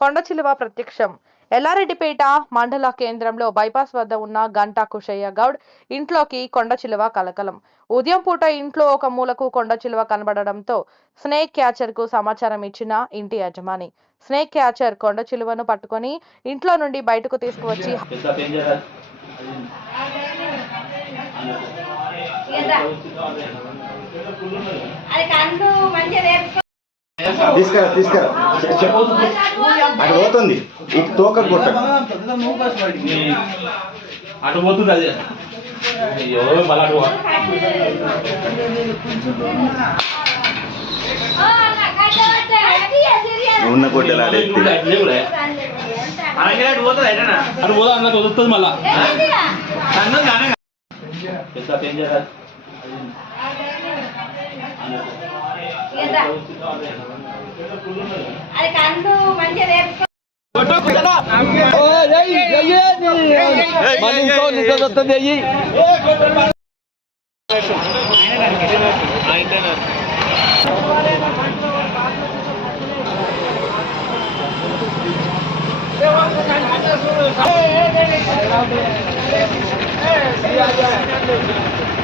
కొండచిలువ ప్రత్యక్షం. ఎల్లారెడ్డిపేట మండల కేంద్రంలో బైపాస్ వద్ద ఉన్న గంటా కుషయ్య గౌడ్ ఇంట్లోకి కొండచిలువ కలకలం. ఉదయం పూట ఇంట్లో ఒక మూలకు కొండచిలువ కనబడడంతో స్నేక్ క్యాచర్ కు సమాచారం ఇచ్చిన ఇంటి యజమాని స్నేక్ క్యాచర్ కొండచిలువను పట్టుకొని ఇంట్లో నుండి బయటకు తీసుకువచ్చి తీసుకురా అటు పోతుంది ఇటు తోక కొట్ట అటు పోతుంది అది ఉన్న కొట్టెలు ఆడేది అటు పోతుంది అందులో వదులుతుంది మళ్ళా Hey,